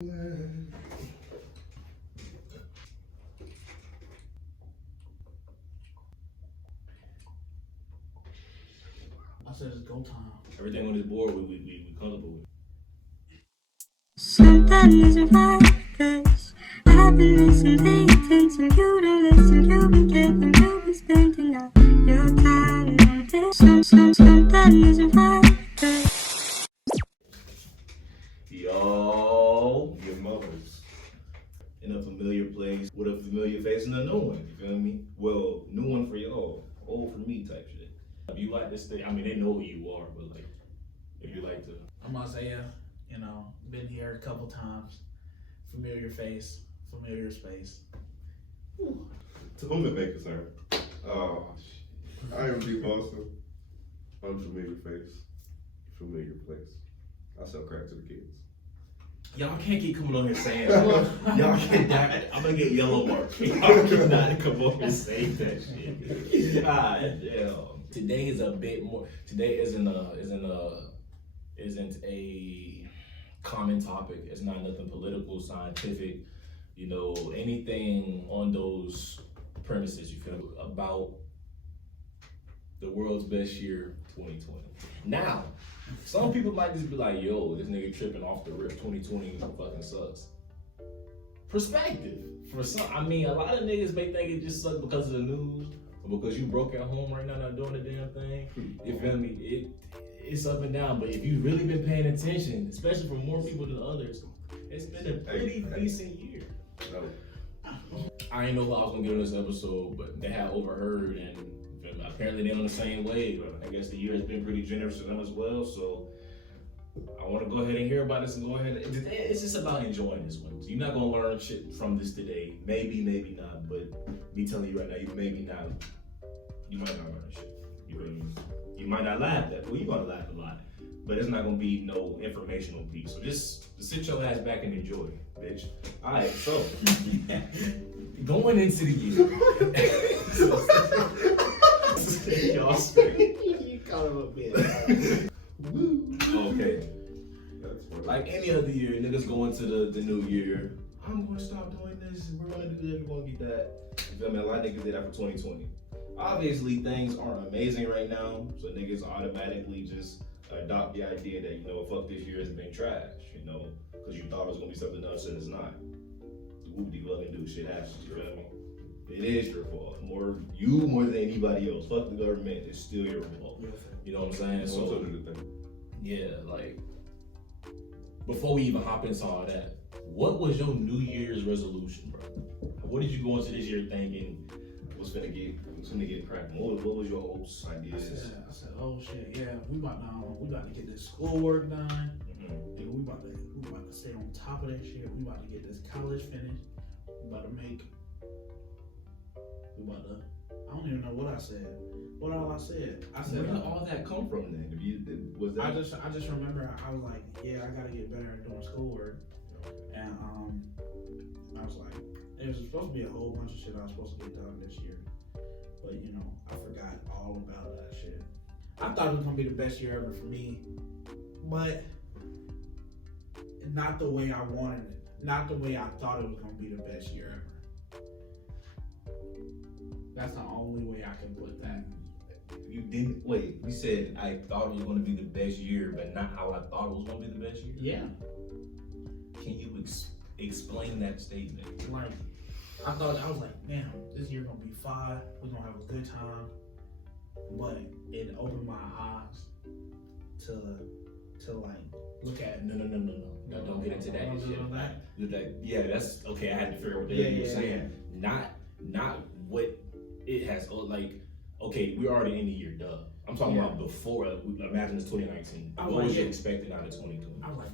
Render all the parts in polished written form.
I said it's go time. Everything on this board we comfortable with. Something isn't right, 'cause I've been missing the attention. You don't listen, you've been taking, you've been spending all your time on this. Something isn't right, 'cause Yo, your mothers in a familiar place with a familiar face and a new one. You feel me? Well, new one for y'all, old for me type shit. If you like this thing, I mean, they know who you are, but like, if you like to, I'm Isaiah, been here a couple times. Familiar face, familiar space. To whom it may concern. I am D. Boston. Unfamiliar face, familiar place. I sell crack to the kids. y'all can't keep coming on here saying, y'all cannot, I'm gonna get yellow mark. Y'all cannot come on and say that shit. God damn. Today is a bit more, today isn't a common topic. It's not nothing political, scientific, anything on those premises, you feel, about the world's best year, 2020. Now, some people might just be like, yo, this nigga tripping off the rip, 2020 fucking sucks. Perspective. For some, a lot of niggas may think it just sucks because of the news, or because you broke at home right now not doing the damn thing. You feel me? It's up and down, but if you've really been paying attention, especially for more people than others, it's been a pretty decent year. I didn't know who I was gonna get on this episode, but they had overheard, and apparently they're on the same wave. I guess the year has been pretty generous to them as well, so I want to go ahead and hear about this and go ahead. It's just about enjoying this one. So you're not gonna learn shit from this today. Maybe not, but me telling you right now, you might not learn shit. You might not laugh that. Well, you're gonna laugh a lot, but it's not gonna be no informational piece. So just sit your ass back and enjoy, bitch. All right, so going into the year. You call him a bitch. Okay. Like any other year, niggas go into the new year. I'm gonna stop doing this. We're gonna do this. We're gonna get that. You feel me? A lot of niggas did that for 2020. Obviously, things aren't amazing right now, so niggas automatically just adopt the idea that, fuck, this year has been trash, because you thought it was gonna be something else and it's not. Whoop-de fucking do shit happens, you feel me? It is your fault. More than anybody else. Fuck the government, it's still your fault. You know what I'm saying? So, yeah, like, before we even hop into all that, what was your New Year's resolution, bro? What did you go into this year thinking was gonna get cracking? What was your hopes, ideas? I said, oh shit, yeah, we about to get this schoolwork done. Nigga, we about to stay on top of that shit. We about to get this college finished. I don't even know what I said. What all I said? I said, where did all that come from then? I just remember I was like, yeah, I gotta get better at doing schoolwork. And I was like, there was supposed to be a whole bunch of shit I was supposed to get done this year. But I forgot all about that shit. I thought it was gonna be the best year ever for me, but not the way I wanted it. Not the way I thought it was gonna be the best year ever. That's the only way I can put that. You didn't wait. You said I thought it was going to be the best year, but not how I thought it was going to be the best year. Yeah. Can you explain that statement? Like, I was like, man, this year gonna be fine. We're gonna have a good time. But it opened my eyes to like look at. No, don't get into that. Yeah, that's okay. I had to figure out what the hell you were saying. Not what it has, like, okay, we're already in the year, duh. I'm talking about before, imagine it's 2019. What was you expecting out of 2020? I was like,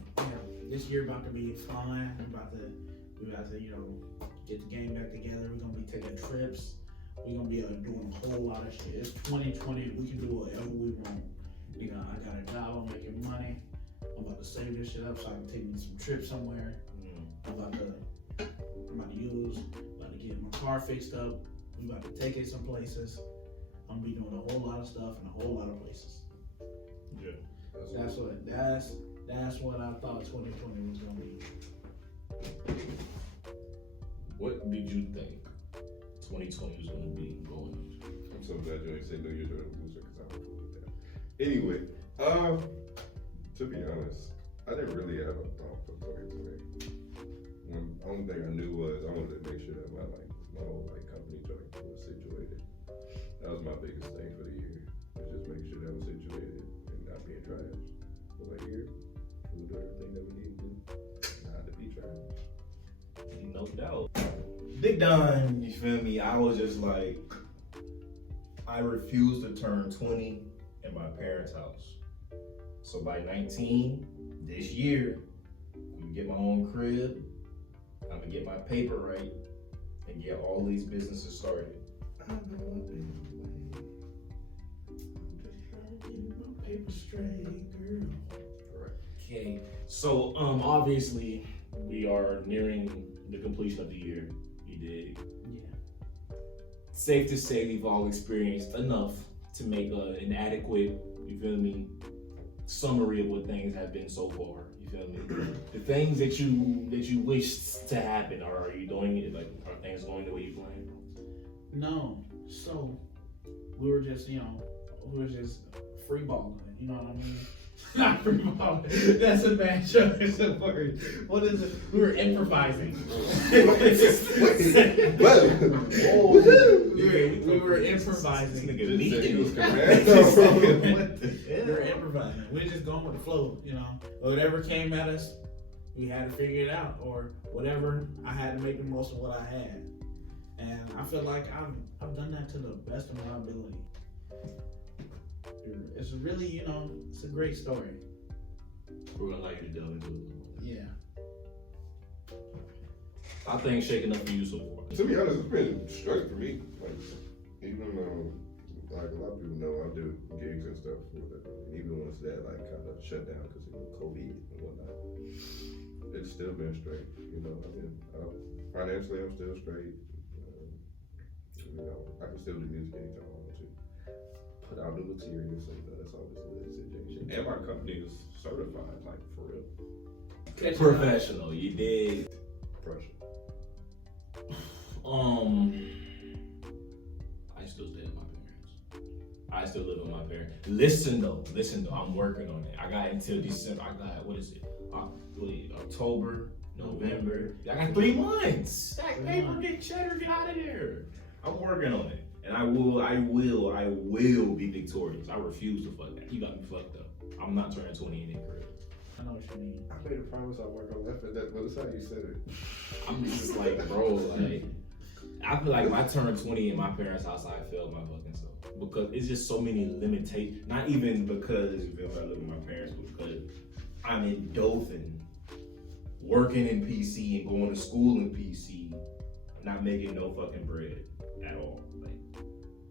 this year about to be fun. We about to, get the game back together. We're gonna be taking trips. We're gonna be doing a whole lot of shit. It's 2020, we can do whatever we want. I got a job, I'm making money. I'm about to save this shit up so I can take me some trips somewhere. I'm about to get my car fixed up. We about to take it some places. I'm gonna be doing a whole lot of stuff in a whole lot of places. Yeah. That's what I thought 2020 was gonna be. did you think 2020 was gonna be going? I'm so glad you ain't say New Year's resolution because I'm cool with that. Anyway, to be honest, I didn't really have a thought for 2020. Only thing I knew was I wanted to make sure that my whole company joint was situated. That was my biggest thing for the year. Was just make sure that was situated and not being trash. For a year, we'll do everything that we need to do, not to be trash. No doubt. Big Don, you feel me? I was just like, I refused to turn 20 in my parents' house. So by 19, this year, I'm gonna get my own crib. I'm gonna get my paper right and get all these businesses started. I know one thing. I'm just trying to get my paper straight, girl. Correct. Okay. So obviously we are nearing the completion of the year. You did. Yeah. Safe to say we've all experienced enough to make an adequate, you feel me, summary of what things have been so far. You feel me? The things that you wished to happen, are you doing it? Like, are things going the way you planned? No. So we were just, free balling. You know what I mean? Not free balling. That's a bad choice of word. What is it? We were improvising. We were improvising. Nigga, Just said he was We commando. were improvising. We were just going with the flow, Whatever came at us, we had to figure it out, or whatever. I had to make the most of what I had, and I feel like I've done that to the best of my ability. It's really, it's a great story. We're gonna allow you to delve into it. Yeah. I think shaking up for you so far. To be honest, it's been straight for me. Like, even though, a lot of people know I do gigs and stuff, even once that kind of shut down because of COVID and whatnot, it's still been straight. Financially, I'm still straight. I can still do music anytime I want to. Put out new material, so that's always a good situation. And my company is certified, for real. Professional, you did. Pressure. I still stay with my parents. I still live with my parents. Listen though, I'm working on it. I got until December. October, November. I got 3 months. Stack paper, get cheddar, get out of there. I'm working on it. And I will be victorious. I refuse to fuck that. You got me fucked up. I'm not turning 20 in that crib. I know what you mean. I made a promise I'll work on that, but that's how you said it. I'm just like, bro, I feel like if I turn 20 in my parents' house, I failed my fucking self. Because it's just so many limitations. Not even because I live with my parents, but because I'm in Dothan, working in PC and going to school in PC, not making no fucking bread at all.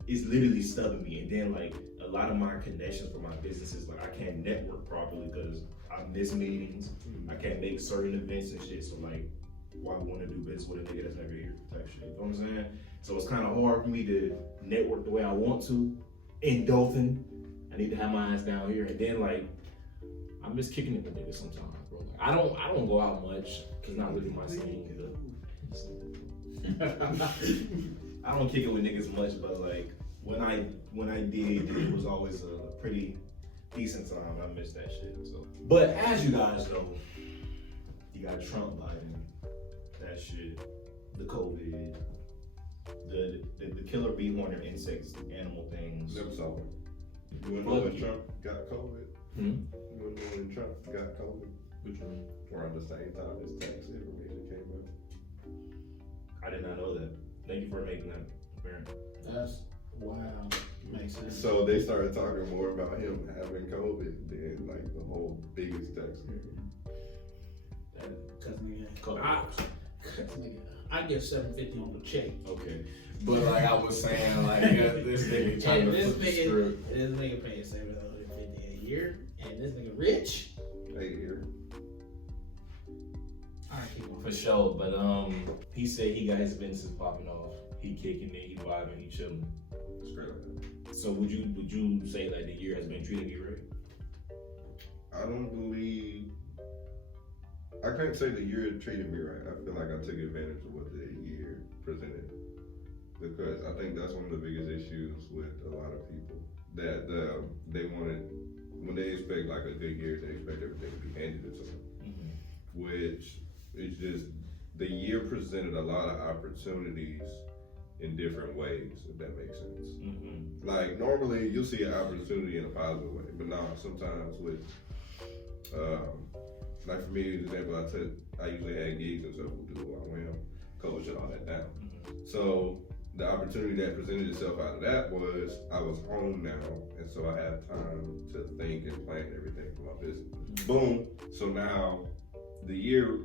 It's literally stubbing me. And then a lot of my connections for my businesses, I can't network properly because I miss meetings. I can't make certain events and shit. So why want to do business with a nigga that's never here type shit? You know what I'm saying? So it's kind of hard for me to network the way I want to in Dothan. I need to have my ass down here. And then I'm just kicking it with niggas sometimes, bro. I don't go out much. It's not really my scene. I don't kick it with niggas much, but when I did, it was always a pretty decent time. I miss that shit. So, but as you guys know, you got Trump, Biden, that shit, the COVID, the killer bee horn and insects, animal things. Never saw it. You wanna know when Trump got COVID? You wanna know when Trump got COVID? Which one? Around the same time his tax information came out. I did not know that. Thank you for making that apparent. That's wow. Makes sense. So they started talking more about him having COVID than the whole biggest tax I get $750 on the check. Okay. But I was saying, this nigga trying to flip the script. This nigga paying $750 a year, and this nigga rich. 8 years. Alright, keep on. For sure, but he said he got his businesses popping off. He kicking it, he vibing, he chilling. Straight like that. So would you say the year has been treating you right? I don't believe. I can't say the year treated me right. I feel like I took advantage of what the year presented. Because I think that's one of the biggest issues with a lot of people. That they wanted, when they expect like a good year, they expect everything to be handed to them. Mm-hmm. Which is just, the year presented a lot of opportunities in different ways, if that makes sense. Mm-hmm. Like normally you'll see an opportunity in a positive way, but now sometimes with, like for me, the example I took, I usually had gigs and stuff to do who I am, coach and all that down. Mm-hmm. So the opportunity that presented itself out of that was I was home now, and so I have time to think and plan everything for my business. Mm-hmm. Boom. So now the year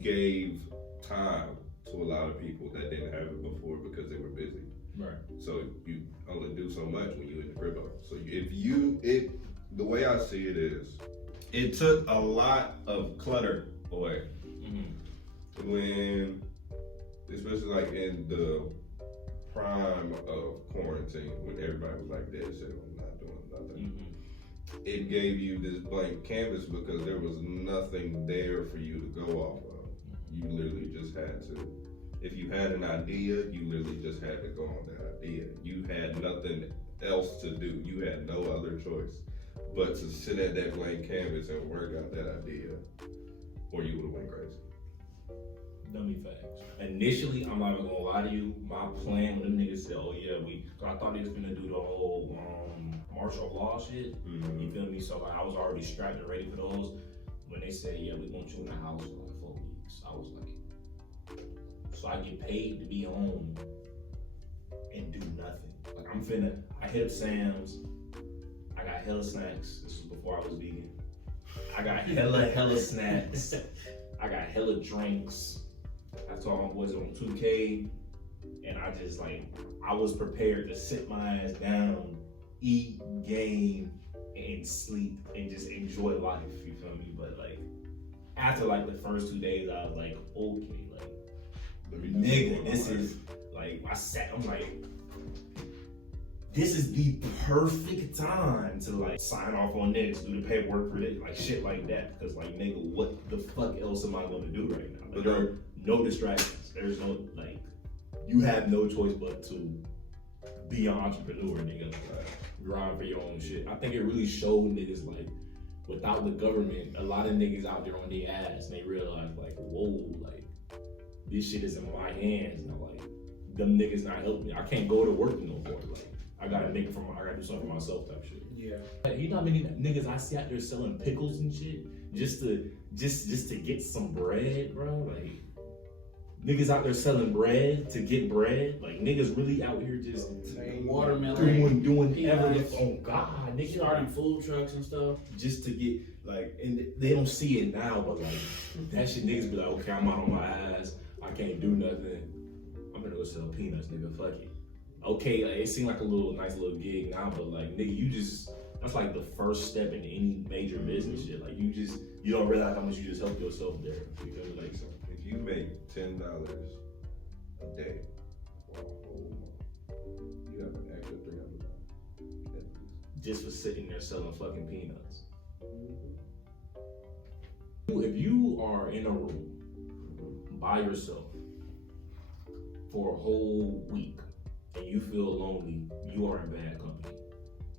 gave time to a lot of people that didn't have it before because they were busy. Right. So you only do so much when you're in the crypto. So the way I see it is, it took a lot of clutter away. Mm-hmm. When, especially like in the prime of quarantine, when everybody was like dead set on not doing nothing. Mm-hmm. It gave you this blank canvas because there was nothing there for you to go off of. You literally just had to, if you had an idea, you literally just had to go on that idea. You had nothing else to do. You had no other choice but to sit at that blank canvas and work out that idea, or you would have went crazy. Dummy facts. Initially, I'm not even gonna lie to you, my plan when them niggas said, oh yeah, I thought they was gonna do the whole martial law shit. Mm-hmm. You feel me? So like, I was already strapped and ready for those. When they said, yeah, we want you in the house for like 4 weeks, I was like, so I get paid to be home and do nothing. Like I hit up Sam's, I got hella snacks. This was before I was vegan. I got hella snacks. I got hella drinks. I told my boys on 2K, and I was prepared to sit my ass down, eat, game, and sleep, and just enjoy life, you feel me? But like, after like the first 2 days, I was like, okay, like, nigga, this is, like, I'm like, this is the perfect time to like sign off on this, do the paperwork for this, like shit like that. Because like, nigga, what the fuck else am I gonna do right now? Like, there are no distractions. There's no, like, you have no choice but to be an entrepreneur, nigga. Grind for your own shit. I think it really showed niggas like, without the government, a lot of niggas out there on their ass, and they realize like, whoa, like, this shit is in my hands. And I'm like, them niggas not helping me. I can't go to work no more. Like, I gotta do something for myself type shit. Yeah. Like, you know how many niggas I see out there selling pickles and shit just to get some bread, bro? Like, niggas out there selling bread to get bread. Like, niggas really out here just watermelon, doing everything. Oh God, niggas starting food trucks and stuff just to get, like, and they don't see it now, but like, that shit, niggas be like, okay, I'm out on my ass, I can't do nothing, I'm gonna go sell peanuts, nigga, fuck it. Okay, like, it seemed like a nice little gig now, but like, nigga, that's like the first step in any major business shit. Like, you don't realize how much you just help yourself there. You feel like, if you make $10 a day for a whole month, you have an extra $300 just for sitting there selling fucking peanuts. If you are in a room by yourself for a whole week and you feel lonely, you are in bad company.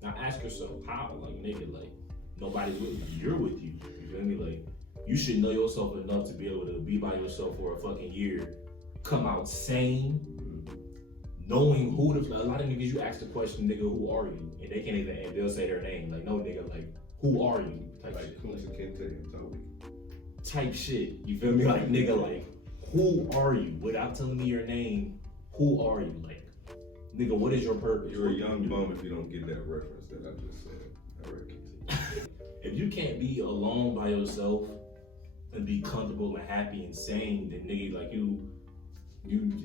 Now ask yourself, how? Like, nigga, like, nobody's with you. You're with you. You feel me? Like, you should know yourself enough to be able to be by yourself for a fucking year, come out sane, knowing who a lot of niggas, you ask the question, nigga, who are you? And they can't even, and they'll say their name. Like, no, nigga, like, who are you? Type like, shit. Type shit. You feel me? Like, nigga, like, who are you? Without telling me your name, who are you? Like, nigga, what is your purpose? You're a young bum if you don't get that reference that I just said. All right, continue. If you can't be alone by yourself and be comfortable and happy and sane, then nigga, like,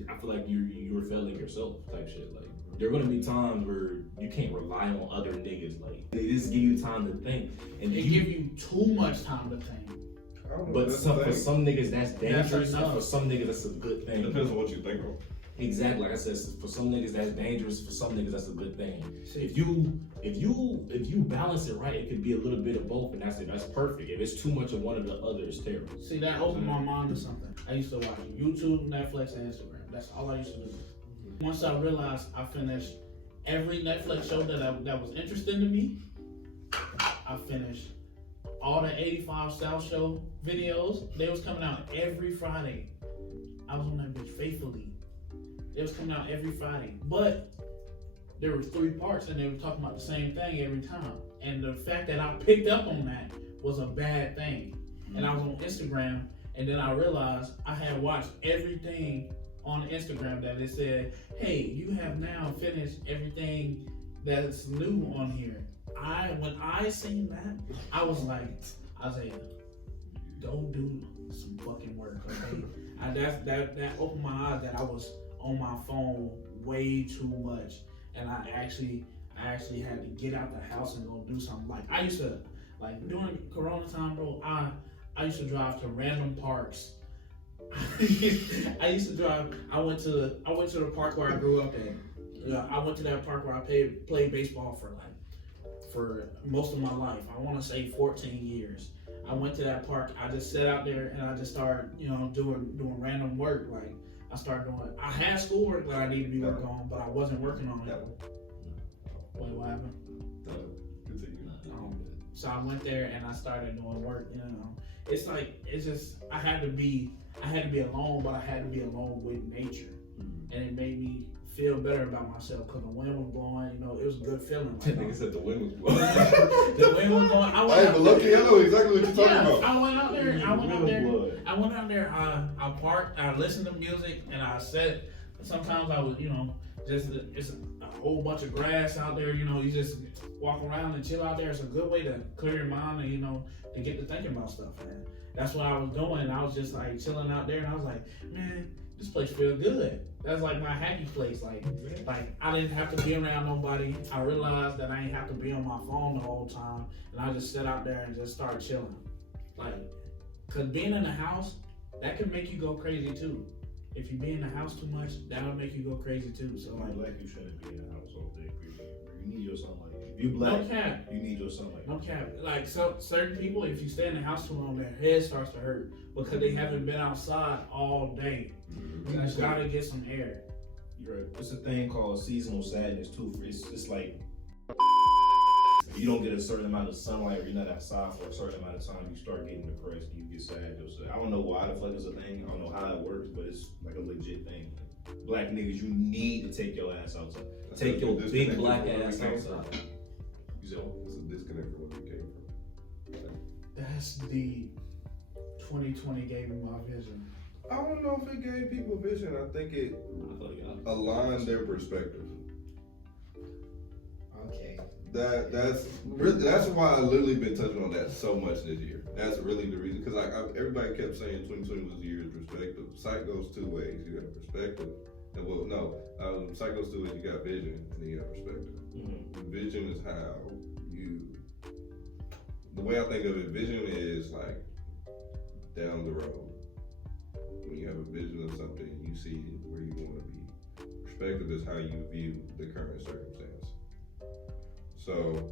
I feel like you're failing yourself type shit. Like, there are gonna be times where you can't rely on other niggas. Like, they just give you time to think, and they give you too much time to think. But for some niggas that's dangerous, and for some niggas that's a good thing. It depends on what you think of. Exactly, like I said, for some niggas that's dangerous. For some niggas that's a good thing. See, If you balance it right, it could be a little bit of both, and that's it. That's perfect. If it's too much of one or the other, it's terrible. see, that opened my mind to something. I used to watch YouTube, Netflix, and Instagram. That's all I used to do. Once I realized I finished every Netflix show that was interesting to me, I finished all the 85 South Show videos. They was coming out every Friday. I was on that bitch faithfully. It was coming out every Friday. But there were 3 parts and they were talking about the same thing every time. And the fact that I picked up on that was a bad thing. And I was on Instagram, and then I realized I had watched everything on Instagram that it said, hey, you have now finished everything that's new on here. When I seen that, I was like, Isaiah, go do some fucking work, okay? That opened my eyes that I was on my phone way too much, and I actually had to get out the house and go do something. Like I used to, like during Corona time, bro, I used to drive to random parks. I used to drive. I went to the park where I grew up at. I went to that park where I played baseball for most of my life. I want to say 14 years. I went to that park. I just sat out there and I just started, doing random work. Like I started doing. I had schoolwork that I needed to be working on, but I wasn't working on it. Wait, what happened? So I went there and I started doing work. It's like I had to be alone, but I had to be alone with nature, and it made me feel better about myself because the wind was blowing. It was a good feeling. That nigga said the wind was blowing. The wind was blowing. But lucky I know exactly what you're talking about. I went out there. I parked. I listened to music, and I sat. Sometimes I was, just it's a whole bunch of grass out there. You just walk around and chill out there. It's a good way to clear your mind and to get to thinking about stuff, man. That's what I was doing. I was just like chilling out there, and I was like, man, this place feels good. That's like my happy place. Like I didn't have to be around nobody. I realized that I didn't have to be on my phone the whole time, and I just sat out there and just started chilling. Cause being in the house, that can make you go crazy too. If you be in the house too much, that'll make you go crazy too. So black, you shouldn't be in the house all day. You need your sunlight. If you black, no cap. You need your sunlight. No cap. Like certain people, if you stay in the house too long, their head starts to hurt because they haven't been outside all day. You just gotta get some air. You're right. It's a thing called seasonal sadness too. It's like if you don't get a certain amount of sunlight or you're not outside for a certain amount of time, you start getting depressed and you get sad. I don't know why the fuck is a thing. I don't know how it works, but it's like a legit thing. Black niggas, you need to take your ass outside. Take your big black ass outside. It's a disconnect from where we came from. That's deep. 2020 gave me my vision. I don't know if it gave people vision. I think it aligned their perspective. Okay. That's why I literally been touching on that so much this year. That's really the reason. Because everybody kept saying 2020 was the year of perspective. Sight goes 2 ways. You got perspective. Sight goes 2 ways. You got vision, and then you got perspective. Mm-hmm. Vision is how the way I think of it, vision is like down the road. When you have a vision of something, you see where you want to be. Perspective is how you view the current circumstance. So,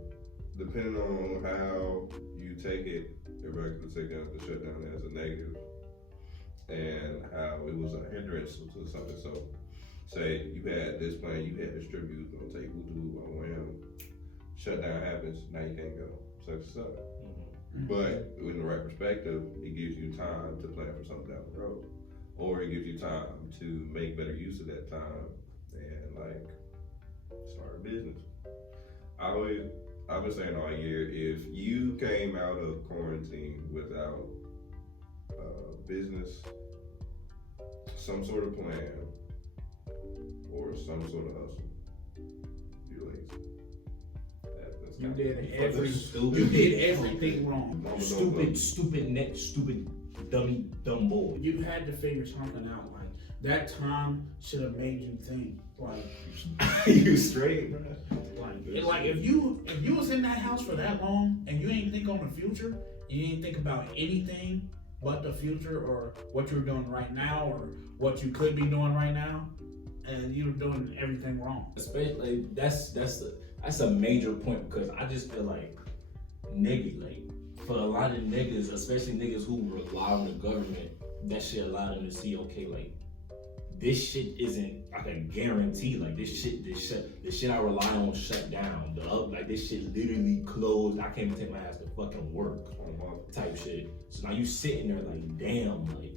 depending on how you take it, everybody could take out the shutdown as a negative, and how it was a hindrance to something. So, say you had this plan, you had this trip, you was gonna take wham, shutdown happens, now you can't go. Suck. But in the right perspective, it gives you time to plan for something down the road. Or it gives you time to make better use of that time and start a business. I've been saying all year, if you came out of quarantine without business, some sort of plan, or some sort of hustle, you're lazy. You did everything wrong. Stupid dumb boy. You had to figure something out. Like that time should have made you think. Like you straight, bro. Like if you was in that house for that long and you ain't think on the future, you ain't think about anything but the future or what you're doing right now or what you could be doing right now, and you're doing everything wrong. Especially that's a major point because I just feel like niggas, like for a lot of niggas, especially niggas who rely on the government, that shit allow them to see, okay, like this shit isn't like a guarantee. Like this shit I rely on shut down. Like this shit literally closed. I can't even take my ass to fucking work. Type shit. So now you sitting there like, damn, like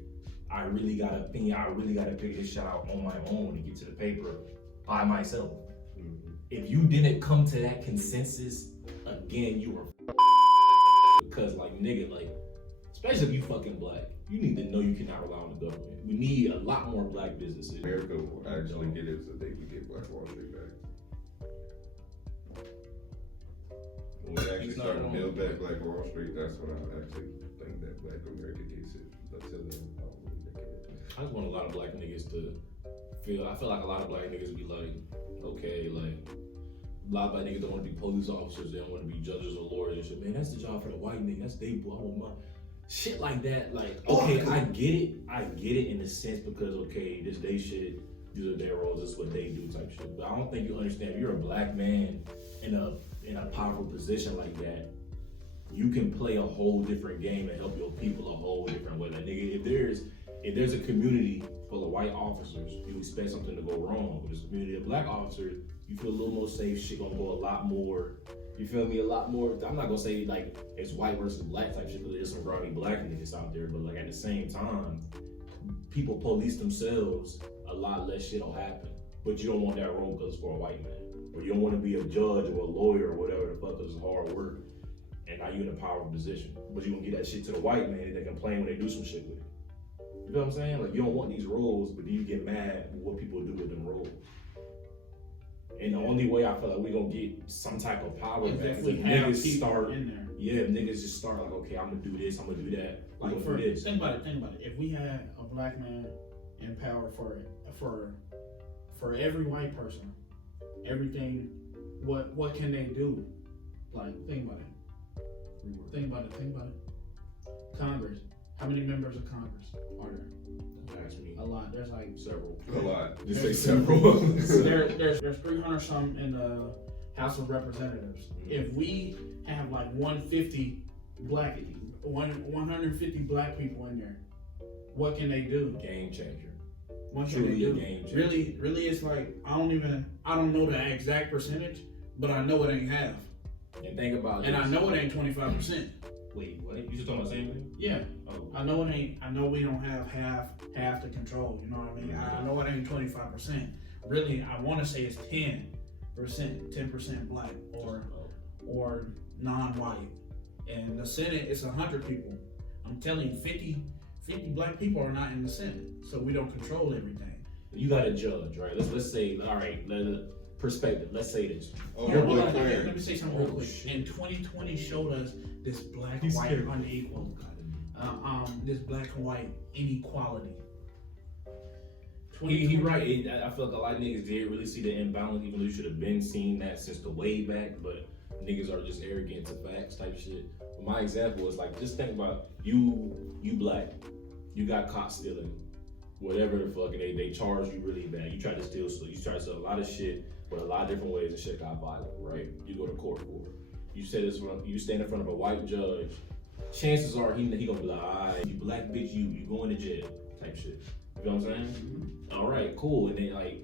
I really gotta figure this shit out on my own and get to the paper by myself. Mm-hmm. If you didn't come to that consensus, again, you were because like nigga, like especially if you fucking black, you need to know you cannot rely on the government. We need a lot more black businesses. America will actually get it so they can get Black Wall Street back. When we actually start to build back Black Wall Street, that's when I actually think that Black America gets it. Until then, I don't believe they get it. I just want a lot of black niggas to I feel like a lot of black niggas be like, okay, like a lot of black niggas don't want to be police officers, they don't want to be judges or lawyers and shit. Man, that's the job for the white nigga, that's they blah blah blah. Shit like that, like, okay, I get it in a sense because, okay, this they shit, these are their roles, this is what they do type shit. But I don't think you understand, if you're a black man in a powerful position like that, you can play a whole different game and help your people a whole different way. Like, nigga, if there's a community full of white officers, you expect something to go wrong. But there's a community of black officers, you feel a little more safe, shit gonna go a lot more. You feel me? A lot more. I'm not gonna say like it's white versus black type shit because there's some grimy black niggas out there, but like at the same time, people police themselves, a lot less shit will happen. But you don't want that role because it's for a white man. Or you don't want to be a judge or a lawyer or whatever the fuck because it's hard work. And now you're in a powerful position. But you gonna get that shit to the white man and they complain when they do some shit with it. You know what I'm saying? Like you don't want these roles, but then you get mad with what people do with them roles. And the only way I feel like we're gonna get some type of power back is if niggas start in there. Yeah, if niggas just start like, okay, I'm gonna do this, I'm gonna do that. Like think about it. If we had a black man in power for every white person, everything, what can they do? Like think about it. Think about it. Congress. How many members of Congress are there? A lot. There's like several. A lot. Just say several. there's 300 some in the House of Representatives. Mm-hmm. If we have like 150 black people in there, what can they do? Game changer. What can they do? Game changer. Really, it's like I don't know the exact percentage, but I know it ain't half. And think about and this. I know it ain't 25%. Wait, what? You just talking about the same thing? Yeah. Oh. I know it ain't. I know we don't have half the control. You know what I mean? I know it ain't 25%. Really, I want to say it's 10% black or non-white. And the Senate is 100 people. I'm telling you, 50 black people are not in the Senate, so we don't control everything. You got to judge, right? Let's say, all right, perspective. Let's say this. Let me say something real quick. And 2020 showed us this black-white unequal. This black and white inequality. He right. I feel like a lot of niggas did really see the imbalance, even though you should have been seeing that since the way back. But niggas are just arrogant to facts type shit. But my example is like, just think about you black, you got caught stealing, whatever the fuck, and they charge you really bad. You try to steal, so you try to sell a lot of shit, but a lot of different ways and shit got violent, right? You go to court for it. You stand in front of a white judge. Chances are he gonna be like, alright, you black bitch, you going to jail type shit. You know what I'm saying? Mm-hmm. All right, cool. And then like,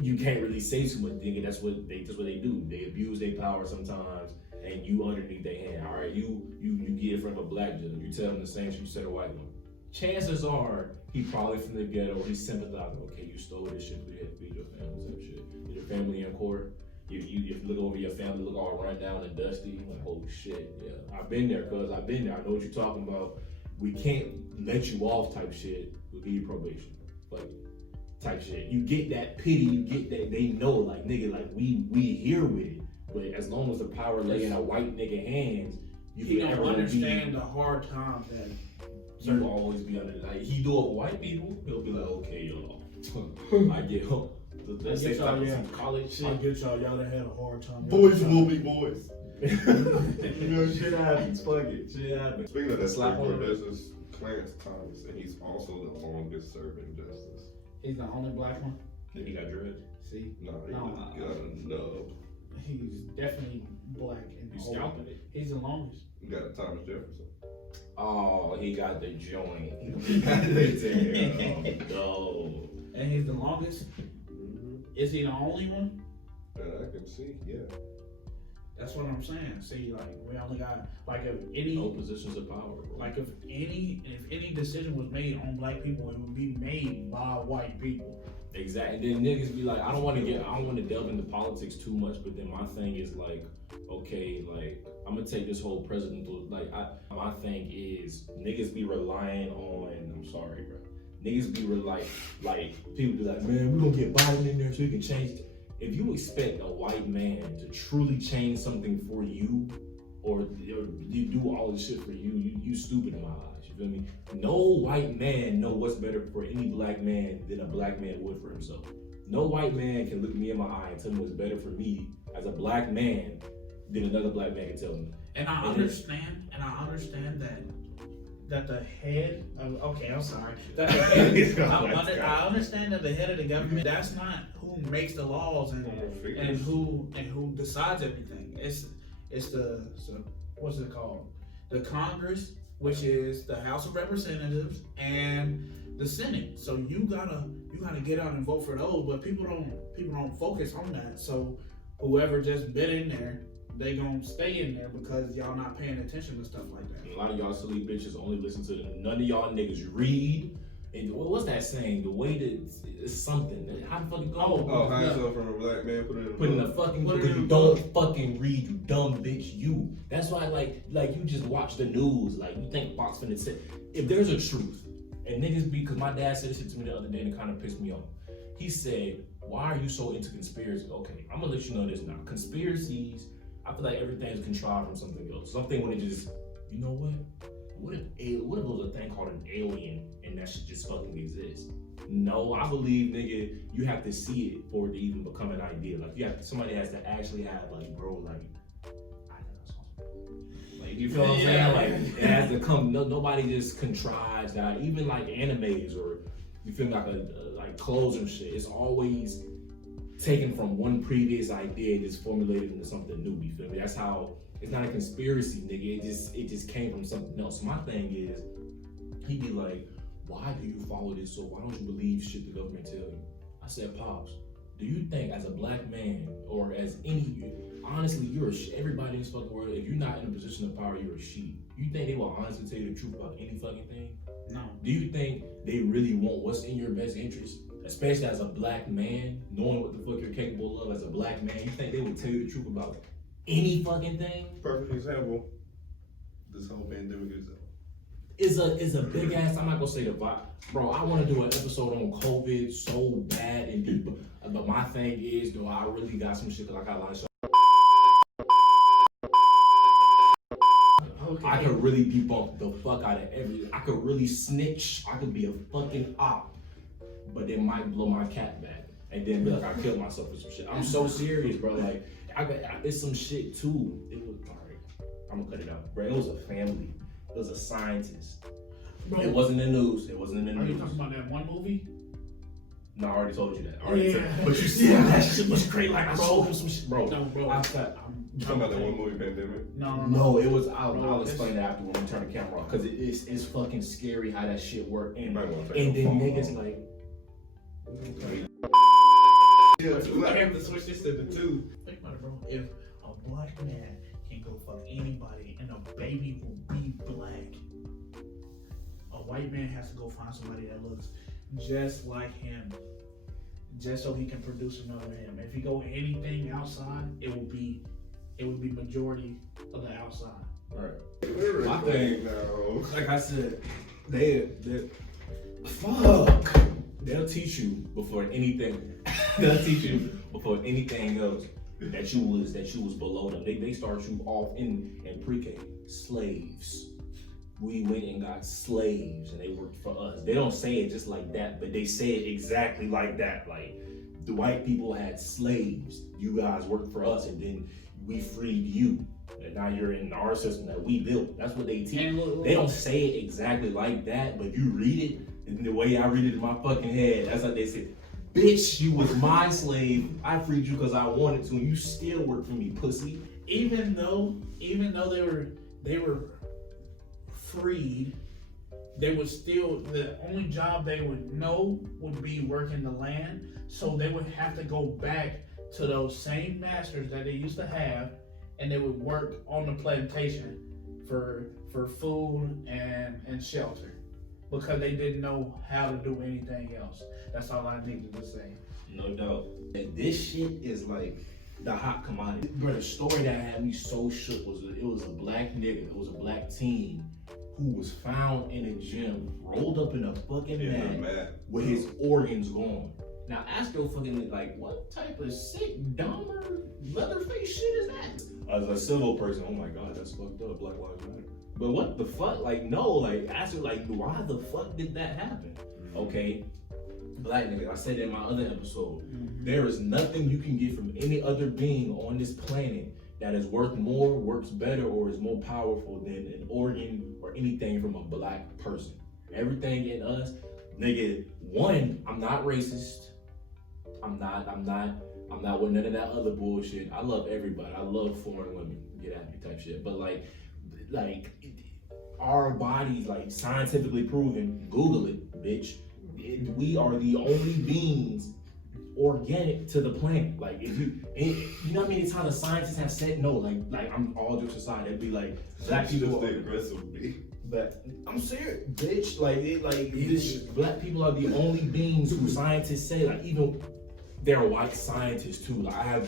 you can't really say too much, nigga. That's what they do. They abuse their power sometimes, and you underneath their hand. All right, you get in front of a black judge. You tell him the same shit you said a white one. Chances are he probably from the ghetto. He's sympathizing. Okay, you stole this shit, but you had to feed your family, type shit. Is your family in court? You look over your family, look all run down and dusty. Like, holy shit, yeah. I've been there, cuz I've been there. I know what you're talking about. We can't let you off type shit. We'll give you probation. Like, type shit. You get that pity, you get that they know, like, nigga, like, we here with it. But as long as the power lay in a white nigga hands, you don't understand the hard times that you will always be under. Like, he do it with white people, he'll be like, okay, y'all. I get home. Let's say some college shit. Get y'all that had a hard time. Boys will be boys. Shit happens. Fuck it. Shit happens. Speaking of that, Supreme Court justice, Clarence Thomas, and he's also the longest serving justice. He's the only black one. He got dreads. See, Nah, he No, just got a nub. he's definitely black and You old. scalping it. He's the longest. He got a Thomas Jefferson. Oh, he got the joint. He got the damn dog. And he's the longest. Is he the only one? That I can see, yeah. That's what I'm saying. See, like we only got like if any No positions of power, bro. like if any decision was made on black people, it would be made by white people. Exactly. Then niggas be like, I don't want to delve into politics too much, but then my thing is like, okay, like I'm gonna take this whole presidential, like my thing is niggas be relying on, I'm sorry, bro. Niggas be like people be like, man, we gonna get Biden in there so he can change. If you expect a white man to truly change something for you, or you do all this shit for you stupid in my eyes. You feel me? No white man know what's better for any black man than a black man would for himself. No white man can look me in my eye and tell me what's better for me as a black man than another black man can tell me. And I understand that the head of, okay, I'm sorry. That the head, I understand that the head of the government, that's not who makes the laws and who decides everything. It's the what's it called? The Congress, which is the House of Representatives, and the Senate. So you gotta get out and vote for those, but people don't focus on that. So whoever just been in there, they gonna stay in there because y'all not paying attention to stuff like that. A lot of y'all silly bitches only listen to none of y'all niggas read. And what's that saying? The way that it's something. How the fuck it go? Oh, hide yourself from a black man, put it in a Put in book. the fucking Put it because in you a don't book. fucking read, you dumb bitch, you. That's why like you just watch the news, like you think Fox finna say, if there's a truth, and niggas be, cause my dad said this shit to me the other day and it kind of pissed me off. He said, why are you so into conspiracy? Okay, I'm gonna let you know this now. Conspiracies, I feel like everything's contrived from something else. Something when it just, you know what? What if there was a thing called an alien and that shit just fucking exists? No, I believe, nigga, you have to see it for it to even become an idea. Like somebody has to actually have like, bro, like, I know, like you feel what I'm saying? Like it has to come. Nobody just contrives that. Even like animes or you feel like like clothes and shit. It's always taken from one previous idea and just formulated into something new. You feel me? That's how. It's not a conspiracy, nigga. It just came from something else. My thing is, he'd be like, why do you follow this? So why don't you believe shit the government tell you? I said, Pops, do you think as a black man or as any, honestly, everybody in this fucking world, if you're not in a position of power, you're a sheep. You think they will honestly tell you the truth about any fucking thing? No. Do you think they really want what's in your best interest? Especially as a black man, knowing what the fuck you're capable of as a black man, you think they would tell you the truth about any fucking thing? Perfect example. This whole pandemic Is a big ass. I'm not gonna say the vibe, bro. I want to do an episode on COVID so bad and deep, but my thing is, though, I really got some shit because I got a lot of shit. Okay. I could really debunk the fuck out of I could really snitch. I could be a fucking op, but they might blow my cat back and then be like I killed myself for some shit. I'm so serious, bro. Like it's some shit too. It was alright. I'm gonna cut it out, bro. It was a family. It was a scientist. Bro, It wasn't in the news. It wasn't in the are you news. talking about that one movie? No, I already told you that. I already Yeah. said, but you see that shit was great. Like I showed him some shit, bro. No, bro. I thought, You talking about that one movie, Pandemic? No. no, it was. I'll Bro, explain that after when we turn the camera off because it's fucking scary how that shit worked. You And might want to and take then a phone niggas call. like. I have to switch this to the two. Think about it, bro. If a black man can go fuck anybody and a baby will be black, a white man has to go find somebody that looks just like him, just so he can produce another him. If he go anything outside, it would be majority of the outside. Right. My thing, now. like I said, they fuck. They'll teach you before anything. They'll teach you before anything else that you was below them. They start you off in pre-K. Slaves. We went and got slaves and they worked for us. They don't say it just like that, but they say it exactly like that. Like the white people had slaves. You guys worked for us and then we freed you. And now you're in our system that we built. That's what they teach. And look, They don't say it exactly like that, but you read it, and the way I read it in my fucking head, that's like they say, Bitch, you was my slave. I freed you because I wanted to, and you still work for me, pussy. Even though they were freed, they would still, the only job they would know would be working the land. So they would have to go back to those same masters that they used to have, and they would work on the plantation for food and shelter, because they didn't know how to do anything else. That's all I needed to say. No doubt. And this shit is like the hot commodity. Bro, the story that had me so shook was it was a black nigga, it was a black teen who was found in a gym, rolled up in a fucking mat with his organs gone. Now ask your fucking, like, what type of sick, dumber, leatherface shit is that? As a civil person, oh my god, that's fucked up, Black Lives Matter. But what the fuck? Like, no, like, ask her, like, why the fuck did that happen? Okay, black nigga, I said in my other episode, there is nothing you can get from any other being on this planet that is worth more, works better, or is more powerful than an organ or anything from a black person. Everything in us, nigga, one, I'm not racist. I'm not with none of that other bullshit. I love everybody. I love foreign women. Get at me type shit. But like our bodies, like scientifically proven, Google it, bitch. We are the only beings organic to the planet. Like if you know how many times the scientists have said no, like I'm all jokes aside, they'd be like black people stay aggressive with me. But I'm serious, bitch. Black people are the only beings who scientists say, like, even they're white scientists too. Like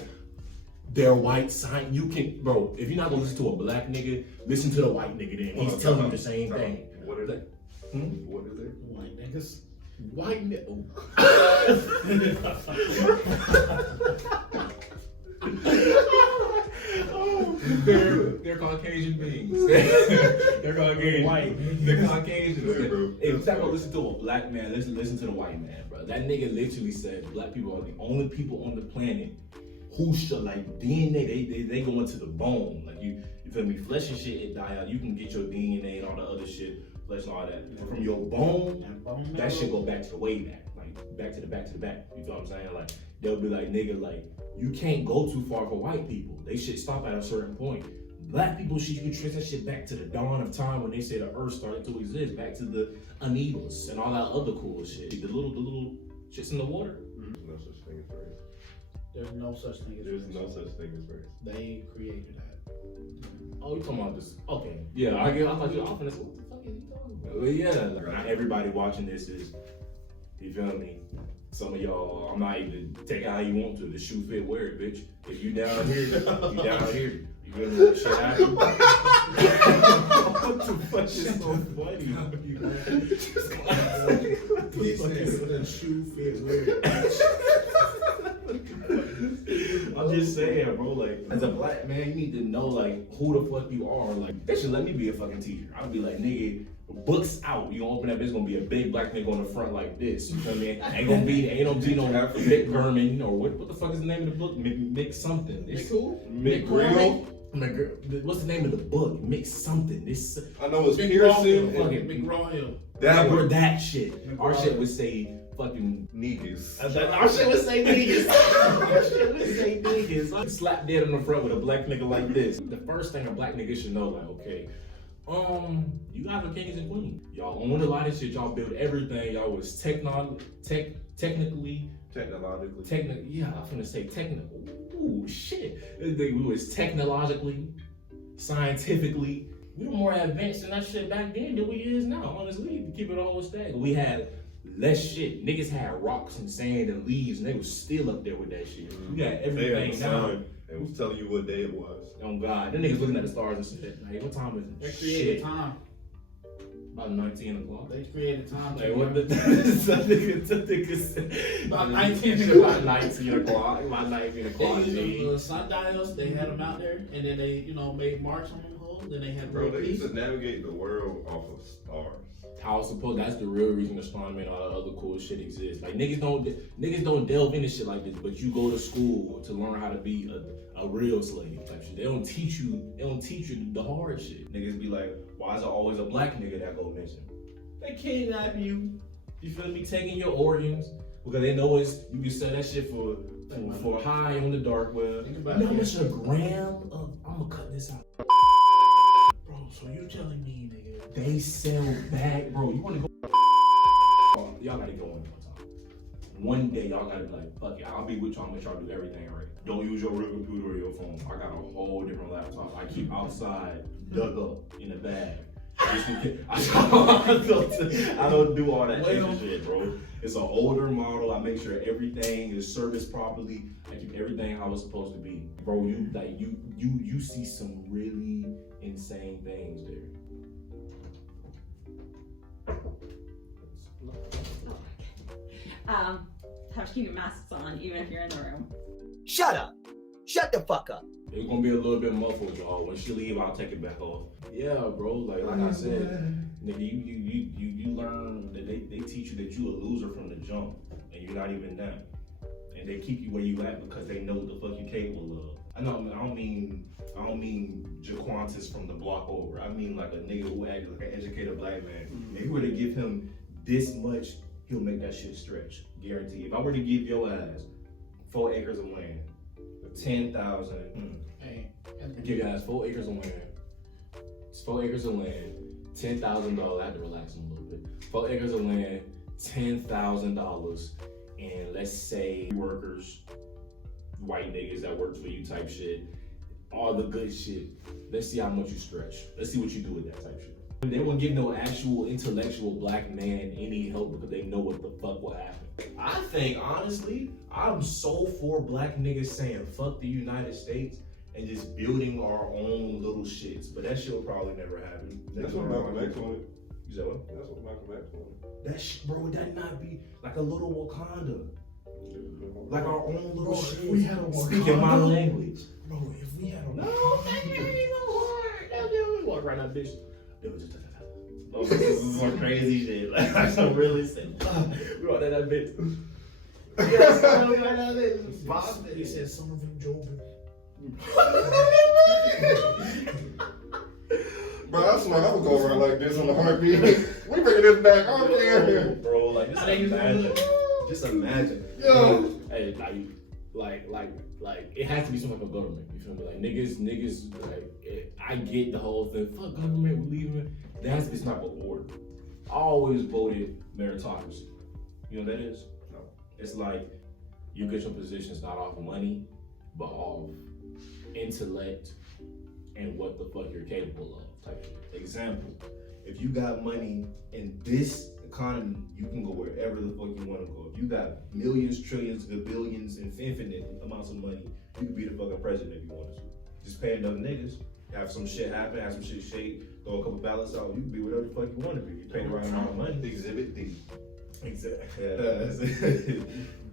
they're white science. You can, bro, if you're not gonna listen to a black nigga, listen to the white nigga then. He's telling you the same thing. What are they? What is it? White niggas. White nigga. They're Caucasian beings. They're Caucasian. White. They're Caucasians. If you're gonna listen to a black man, listen to the white man, bro. That nigga literally said black people are the only people on the planet who should, like, DNA, they go into the bone. Like you feel me? Flesh and shit, it die out. You can get your DNA and all the other shit, flesh and all that. But from your bone, that shit go back to the way back. Like back to the back. You feel what I'm saying? Like they'll be like, nigga, like, you can't go too far for white people. They should stop at a certain point. Black people, you can trace that shit back to the dawn of time when they say the earth started to exist, back to the amoebas and all that other cool shit. The little shits in the water. No such thing as race. There's no such thing as There's race. no such thing as race. They created that. Oh, you talking about this? Okay. Yeah, I thought you were off in this. What the fuck is you talking about? But yeah, like, not everybody watching this is, you feel me? Some of y'all, I'm not even take it how you want to. The shoe fit, wear it, bitch. If you down here, you down here. You feel me? Shit happen. What the fuck is so funny? He said the shoe fit weird. I'm just saying, bro, like, as a black man, you need to know, like, who the fuck you are. Like, they should let me be a fucking teacher. I'd be like, nigga, books out. You gonna open that bitch, gonna be a big black nigga on the front like this. You feel me? Ain't gonna be no Mick Gurman, or what the fuck is the name of the book? Mick something. Mick who? Mick Grill? What's the name of the book? Mick something. This I know it's Mick Pearson. Fucking McGraw-Hill. that shit. Our shit would say fucking niggas. Our shit would say niggas. Our shit would say niggas. I slap dead on the front with a black nigga like this. The first thing a black nigga should know, like, okay, you guys are kings and queens. Y'all own a lot of shit. Y'all build everything. Y'all was technically. Yeah, I'm gonna say technical. Ooh, shit. We was technologically, scientifically, we were more advanced than that shit back then than we is now, honestly, to keep it all stacked. We had less shit. Niggas had rocks and sand and leaves, and they was still up there with that shit. We got everything now. And was telling you what day it was. Oh God, them niggas looking at the stars and said, hey, what time is it? They created time. About 19 o'clock. They created time. Like, what the some nigga said? About 19 o'clock. About 19 o'clock. About 19 o'clock. The sundials, they had them out there, and then they, made marks on them holes. Then they had they used to navigate the world off of stars. I suppose that's the real reason astronomy and all that other cool shit exists. Like niggas don't delve into shit like this, but you go to school to learn how to be a real slave type shit. They don't teach you the hard shit. Niggas be like, why is there always a black nigga that go missing? They kidnap you, You feel me? Taking your organs because they know you can sell that shit for high on the dark web. Think You about know how it. much a gram of? I'm gonna cut this out. Bro, so you telling me, nigga, They sell bag, bro. You wanna go? Y'all gotta go in one time. One day y'all gotta be like, fuck it, I'll be with y'all, make sure y'all do everything right. Don't use your real computer or your phone. I got a whole different laptop. I keep outside, dug up in a bag. Just in case. I don't do all that extra shit, bro. It's an older model. I make sure everything is serviced properly. I keep everything how it's supposed to be. Bro, you see some really insane things there. Have to keep your masks on even if you're in the room. Shut up. Shut the fuck up. It's gonna be a little bit muffled, y'all. When she leave, I'll take it back off. Yeah, bro. Like I said, nigga, you learn that they teach you that you a loser from the jump, and you're not even that. And they keep you where you at because they know what the fuck you capable of. I don't mean Jaquantis from the block over. I mean like a nigga who acts like an educated black man. If you were to give him this much, he'll make that shit stretch. Guarantee. If I were to give your ass 4 acres of land, 10,000. hey, Give your ass 4 acres of land. It's 4 acres of land, $10,000. I have to relax a little bit. 4 acres of land, $10,000, and let's say workers, white niggas that work for you type shit, all the good shit. Let's see how much you stretch. Let's see what you do with that type shit. They won't give no actual intellectual black man any help because they know what the fuck will happen. I think, honestly, I'm so for black niggas saying fuck the United States and just building our own little shits. But that shit will probably never happen. That's what Malcolm X wanted. You said what? That's what Malcolm X wanted. That shit, bro, would that not be like a little Wakanda? Like our own little Bro, shit. if we had a Speaking my Wakanda- language. bro, if we had a No, that ain't no hard. Walk around that bitch. Oh, this is some crazy shit. Like some really sick. We walked that bitch. Yes, we walked that bitch. Bob he said some of them Joven. Bro, I swear I would go around like this on the heartbeat. We bringing this back. I don't care. Bro, like just imagine. Just imagine. Yo. Hey, like it has to be some type of government. You feel me? Like niggas, like I get the whole thing. Fuck government, we leaving. There has to be some type of order. I always voted meritocracy. You know what that is? No. It's like you get your positions not off money, but off intellect and what the fuck you're capable of type shit. Example, if you got money in this economy, you can go wherever the fuck you want to go. If you got millions, trillions, billions, and infinite amounts of money, you can be the fucking president if you wanted to. Just pay enough niggas, have some shit happen, have some shit shake, throw a couple ballots out, you can be whatever the fuck you want to be. You pay the right amount of money. Exhibit D. Exactly. Yeah.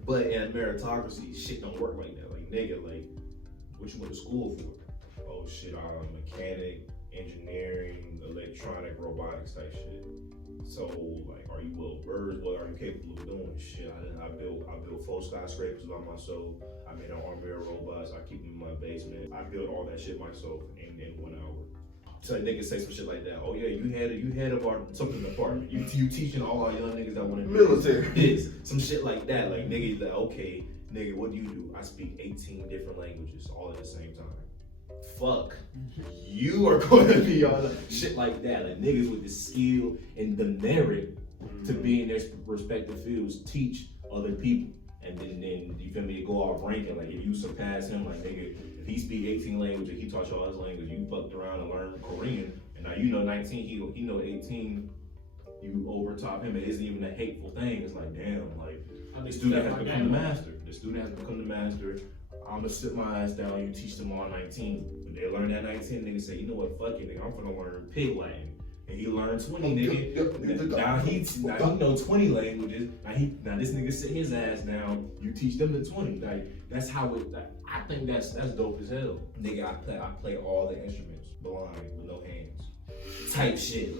But in meritocracy, shit don't work like that. Like nigga, like what you went to school for? Oh shit, I'm a mechanic, engineering, electronic, robotics type shit. So like, are you well versed? What are you capable of doing? Shit, I built 4 skyscrapers by myself. I made an army of robots. I keep them in my basement. I built all that shit myself in 1 hour. So niggas say some shit like that. Oh yeah, you head of our something department. You teaching all our young niggas that want to Military. this, some shit like that. Like niggas that okay, nigga, what do you do? I speak 18 different languages all at the same time. Fuck, you are going to be on shit like that. Like niggas with the skill and the merit to be in their respective fields teach other people, and then you feel me? Go off ranking. Like if you surpass him, like nigga. If he speak 18 languages, he taught you all his language, you fucked around and learned Korean, and now you know 19, he know 18, you overtop him. It isn't even a hateful thing. It's like, damn, like, the student has become the master. The student has become the master. I'm gonna sit my ass down, you teach them all 19. When they learn that 19, niggas say, you know what, fuck it, nigga, I'm gonna learn pig Latin. And he learned 20, nigga. Now he know 20 languages. Now this nigga sit his ass down. You teach them the 20. Like that's how it. Like, I think that's dope as hell. Nigga, I play all the instruments blind with no hands. Type shit.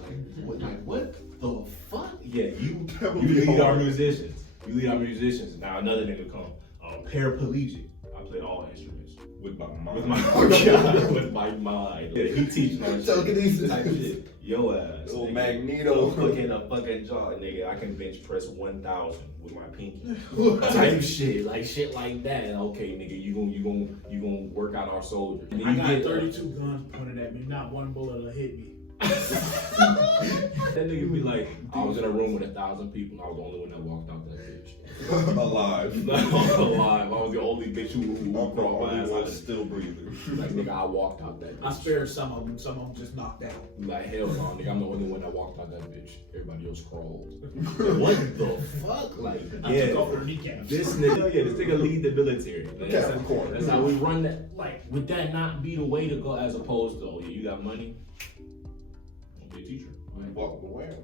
Like what the fuck? Yeah, you lead our musicians. You lead our musicians. Now another nigga come. Paraplegic. I play all instruments With my mind. With my with my mind. Yeah, he teaching on Telekinesis. type shit. Yo ass. Little nigga. Magneto. Look in the fucking jaw, nigga. I can bench press 1,000 with my pinky. Type shit, like that. Okay, nigga, you gonna work out our soldier. And then I you got get 32 guns pointed at me. Not one bullet will hit me. that nigga be like, I was in a room with 1,000 people. And I was the only one that walked out that bitch. Alive. I was alive. I was the only bitch who I'm brought my ass out. still breathing. Like, nigga, I walked out that bitch. I spared some of them. Some of them just knocked out. Like, hell no, nigga, I'm the only one that walked out that bitch. Everybody else crawled. What the fuck? Like, I yeah. took off their kneecaps. This nigga lead the military. Capricorn. That's how we run that. Like, would that not be the way to go as opposed to, oh yeah, you got money? Be a teacher. Right? Walk away.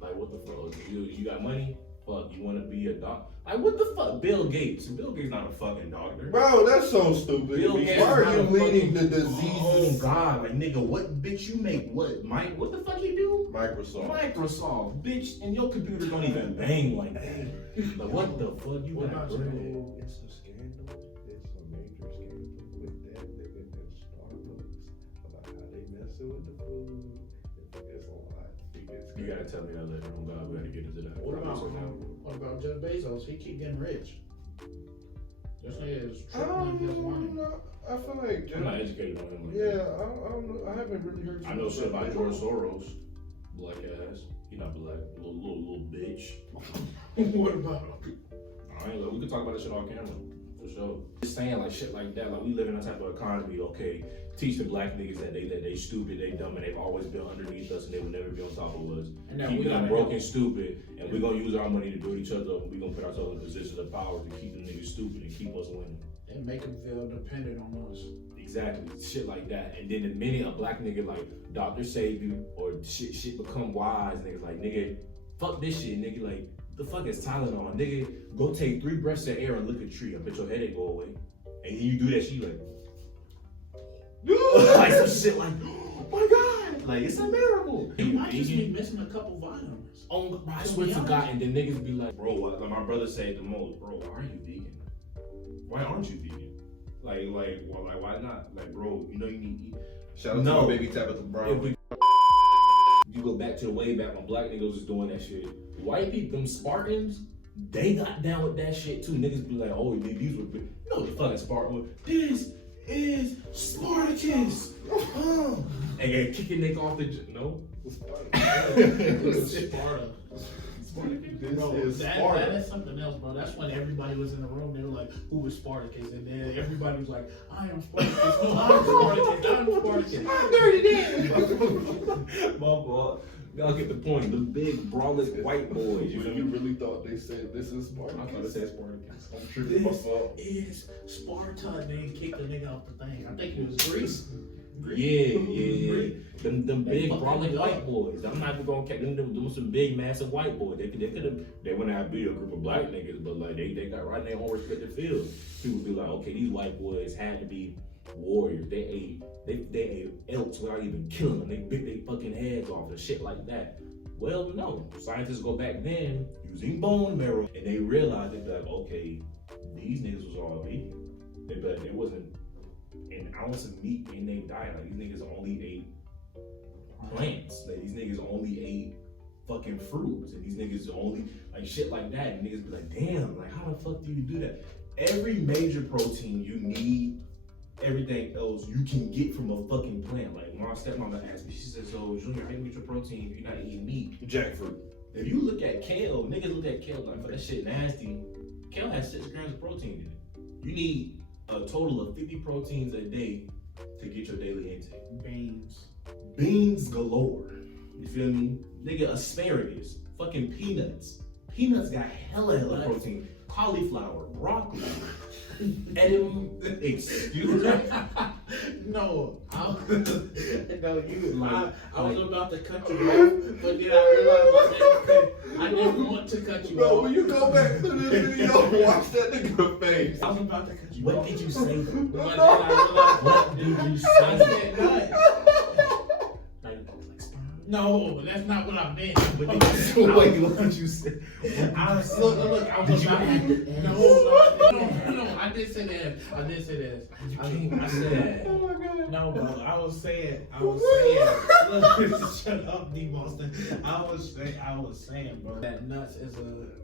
Like, what the fuck? You got money? Fuck, you wanna be a doctor? Like, what the fuck? Bill Gates. Bill Gates not a fucking doctor. Bro, that's so stupid. Bill Gates Why are not you a leading fucking- the diseases? Oh God, like nigga, what bitch you make? What Mike? What the fuck you do? Microsoft. Microsoft, bitch, and your computer don't even bang like that. Like, what the fuck you What got? about Bro? you? It's a scandal. It's a major scandal with that nigga in Starbucks about how they messing with the food. It's a lot. You gotta tell me that later. Oh God, we gotta get into that. What about Jeff Bezos? He keep getting rich. This nigga is tripling his money. I feel like I'm not educated on him. Like yeah, that. I don't know. I haven't really heard. I know shit about George Soros. Black ass. He not black. Little bitch. What about him? Alright, we can talk about this shit on camera. For sure. Just saying like shit like that. Like, we live in a type of economy, okay. Teach the black niggas that they stupid, they dumb, and they've always been underneath us and they will never be on top of us. And that Keep we them gotta broke help. and stupid, and we're gonna use our money to build each other up, and we're gonna put ourselves in positions of power to keep them niggas stupid and keep us winning. And make him feel dependent on us. Exactly, shit like that. And then the minute a black nigga like doctor save you or shit become wise, niggas like, nigga, fuck this shit, nigga, like, the fuck is Tylenol, nigga, go take 3 breaths of air and look at a tree. I bet your headache go away. And then you do that shit, you like, like some shit like, oh my God, like it's a miracle. He might just be missing a couple vitamins. Oh, I swear to God, and then niggas be like, bro, like my brother said the most, bro, why are you vegan? Why aren't you vegan? Like, why not? Like, bro, you know you need to eat. Shout out to my baby Tabitha Brown. You go back to the way back when black niggas was doing that shit. White people, them Spartans, they got down with that shit too. Niggas be like, oh, these were, you know what the fucking Spartan was? This is Spartacus. And then kicking nigga off the no. Sparta. This Bro, is that Sparta. is something else, bro. That's when everybody was in the room. They were like, "Who was Spartacus?" And then everybody was like, "I am Spartacus. No, I'm Spartacus. I'm Spartacus." I'm dirty then. My fault. Y'all get the point. The big braless white boys. You You feel me? really thought they said this is Sparta? I thought it said Spartacus. I'm tripping This myself. is Sparta. And then kicked the nigga off the thing. I think it was Greece. Yeah. Them They big fucking brolic nigga white up. boys. I'm not even gonna catch them some big massive white boys. They wouldn't have be a group of black niggas, but like they got right in their own respective field. People be like, okay, these white boys had to be warriors. They ate elks without even killing them. They bit their fucking heads off and shit like that. Well, no. Scientists go back then using bone marrow and they realized they be like, okay, these niggas was all vegan. They be like, there wasn't an ounce of meat in their diet. Like, these niggas only ate plants. Like, these niggas only ate fucking fruits. And these niggas only, like, shit like that. And niggas be like, damn, like, how the fuck do you do that? Every major protein you need, everything else you can get from a fucking plant. Like, my stepmama asked me, she said, so, Junior, how you get your protein if you're not eating meat? Jackfruit. If you look at kale, niggas look at kale like, for that shit nasty. Kale has 6 grams of protein in it. You need a total of 50 proteins a day to get your daily intake. Beans galore. You feel me? Nigga, asparagus, fucking peanuts. Peanuts got hella protein. Cauliflower, broccoli. Excuse me? No, no, you. Like, I was about to cut you off, but then I realized I didn't want to cut you Bro, off. when you go back to this video, watch that nigga face. I was about to cut you What off. did you say? But then I realized, What did you I say? said nuts. No, that's not what I meant. What did you say? Wait, what did you say? Look, I was Did you about add the S? No, I did say that. I said. Oh my god. No, bro. I was saying. Look, shut up, D Boston. I was saying, bro, that nuts is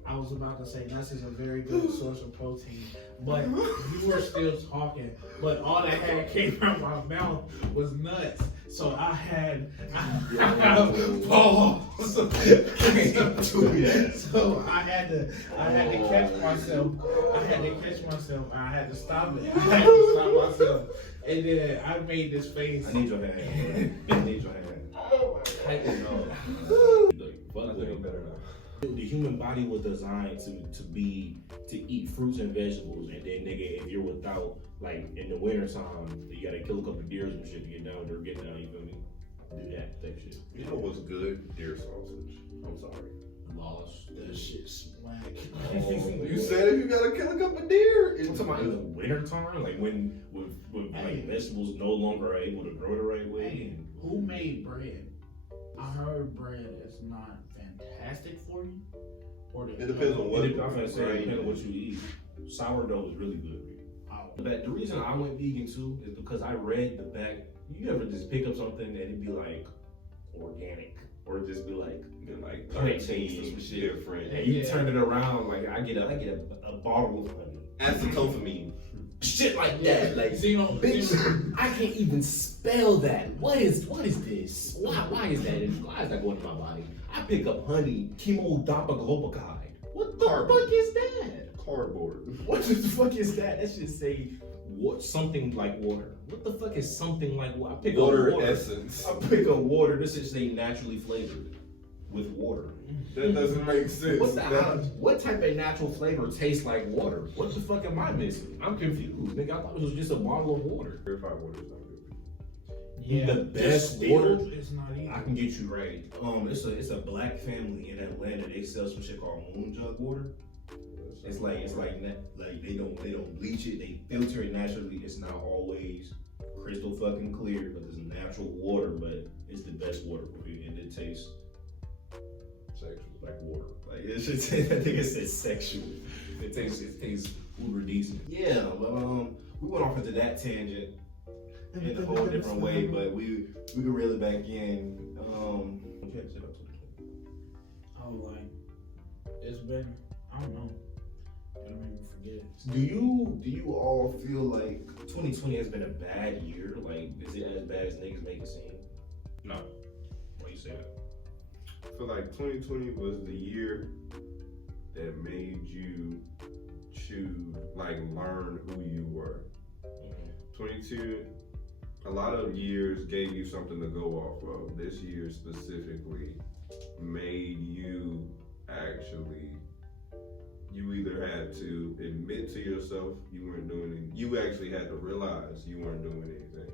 I was about to say nuts is a very good source of protein, but you were still talking. But all that had came out my mouth was nuts. So I had pause. So I had to catch myself. I had to stop it. I had to stop myself. And then I made this face. I need your hand. I need your hand. Tighten up. I think I'm better now. The human body was designed to eat fruits and vegetables, and then nigga, if you're without, like in the wintertime, you gotta kill a couple deers and shit to get down there, you feel me? Do that type shit. You know what's good? Deer sausage. I'm sorry. Lost. That shit's whack. You said if you gotta kill a couple deer, I'm it's talking about in the wintertime, like when like vegetables no longer are able to grow the right way. Hey, who made bread? I heard bread is not fantastic for you. Or It depends on what. I'm gonna say it depends on what you eat. Sourdough is really good. But the reason I went vegan too is because I read the back. You ever just pick up something and it'd be like organic, or just be like plant-based some shit different. and you turn it around, like I get a bottle of honey, Acetophamine. Shit like that. Like, Xeno, bitch, I can't even spell that. What is this? Why is that? Why is that going to my body? I pick up honey, chemodopaglobacaide. What the fuck is that? Cardboard. What the fuck is that? That should say something like water. What the fuck is something like water? I pick Water up water. essence. I pick up water. This should say naturally flavored with water. That doesn't make sense. What type of natural flavor tastes like water? What the fuck am I missing? I'm confused. Nigga, I thought it was just a bottle of water. Purified water is not good. yeah, The best distilled water? is not either. I can get you right. It's a black family in Atlanta. They sell some shit called moon jug water. It's like they don't bleach it. They filter it naturally. It's not always crystal fucking clear, but it's natural water. But it's the best water for you, and it tastes sexual. like water. Like it should say, I think it says sexual. It tastes uber decent. Yeah, well, we went off into that tangent in a whole different way, but we can reel it back in. Okay, say about 2020. I was like, it's been, I don't know. I don't even forget. Do you all feel like 2020 has been a bad year? Like, is it as bad as niggas make it seem? No. Why you say that? I feel like 2020 was the year that made you choose, like, learn who you were. 22, a lot of years gave you something to go off of. This year specifically made you actually, you either had to admit to yourself you weren't doing anything, you actually had to realize you weren't doing anything.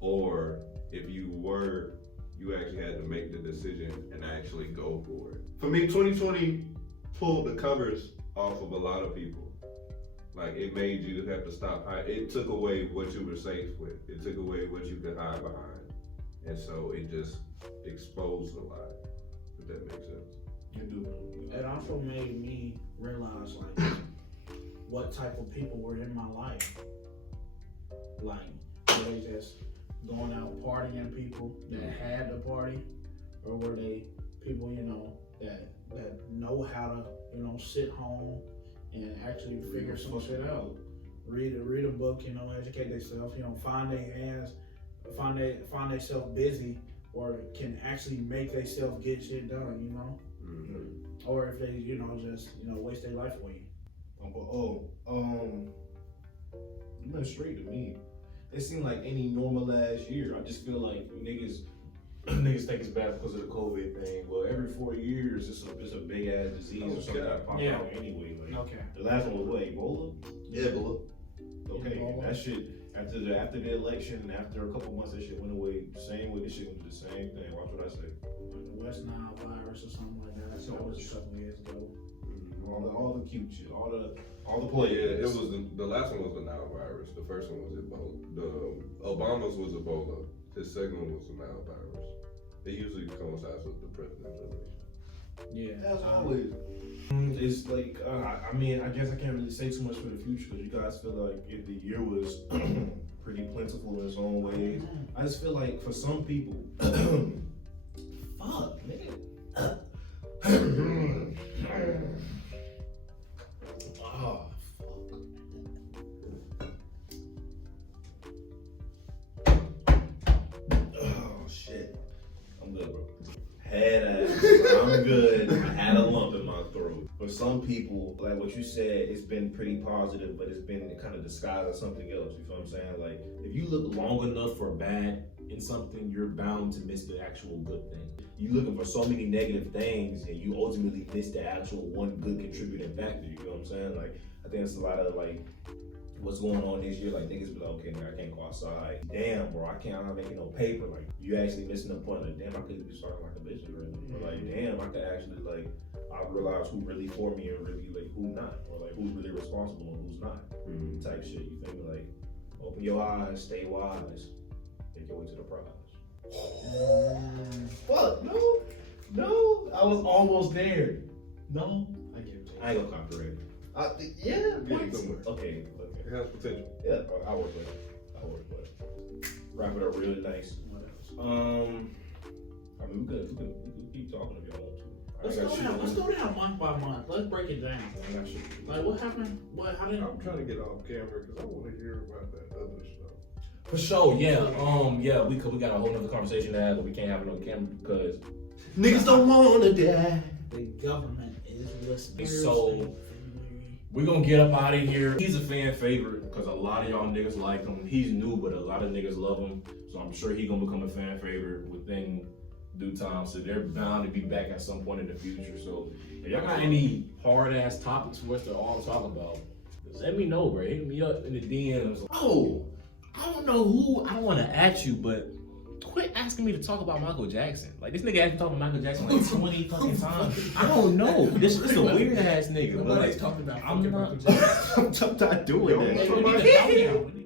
Or if you were, you actually had to make the decision and actually go for it. For me, 2020 pulled the covers off of a lot of people. Like, it made you have to stop. It took away what you were safe with. It took away what you could hide behind. And so it just exposed a lot, if that makes sense. It also made me realize, like, what type of people were in my life. Like, were they just going out partying people that had to party? Or were they people, you know, that know how to, you know, sit home and actually figure some shit out? Read a book, you know, educate themselves, you know, find themselves busy, or can actually make themselves get shit done, you know? Mm-hmm. Or if they, you know, just, you know, waste their life away. You went straight to me. It seemed like any normal ass year. I just feel like niggas think it's bad because of the COVID thing. Well, every 4 years, it's a big ass disease or something that pop out anyway. Like, Okay. the last one was what, Ebola? Ebola. Okay, Ebola. that shit, after the election and after a couple months, that shit went away the same way. This shit went to the same thing. Watch what I say. Like the West Nile virus or something like that. That was a couple years ago. All the cute shit, all the Yeah, players. it was the last one was the Nile virus. The first one was Ebola. The Obama's was Ebola. The second one was the Nile virus. It usually coincides with the president's election. Yeah. As always. It's like, I mean, I guess I can't really say too much for the future because you guys feel like if the year was pretty plentiful in its own ways. I just feel like for some people, fuck, nigga. Oh, oh shit. I'm good, bro. I'm good. I had a lump in my throat. For some people, like what you said, it's been pretty positive, but it's been kind of disguised as something else. You feel what I'm saying? Like, if you look long enough for bad in something, you're bound to miss the actual good thing. You're looking for so many negative things, and you ultimately miss the actual one good contributing factor. You feel what I'm saying? Like, I think it's a lot of like what's going on this year. Like, niggas be like, okay, man, I can't go outside. Damn, bro, I'm not making no paper. Like, you actually missing the point of, damn, I could be starting like a bitch already. Or like, damn, I could actually like, I realize who really for me and really like who not, or like who's really responsible and who's not, type shit. You feel me? Like, open your eyes, stay wise, make your way to the prize. What? No, I was almost there. No, I get it. I ain't gonna copyright. Yeah, Get somewhere. Okay. It has potential. Yeah, I work with it. Wrap it up really nice. What else? I mean, we could keep talking if y'all want to. Let's go down month by month. Let's break it down. I got shit to do. Like, what happened? How did? I'm trying to get off camera because I want to hear about that other stuff. For sure, yeah. We got a whole nother conversation to have, but we can't have it on camera because Niggas don't wanna die. The government is listening. So we're gonna get up out of here. He's a fan favorite because a lot of y'all niggas like him. He's new, but a lot of niggas love him. So I'm sure he's gonna become a fan favorite within due time. So they're bound to be back at some point in the future. So if y'all got any hard ass topics for us to all talk about, just let me know, bro. Hit me up in the DMs. Oh, I don't know who. I don't want to ask you, but quit asking me to talk about Michael Jackson. Like, this nigga asked me to talk about Michael Jackson like 20 fucking times. I don't know. This is a weird ass nigga. But Nobody's like, talking about I'm fucking not. Michael Jackson. I'm not doing Hey, that. we need to calm down.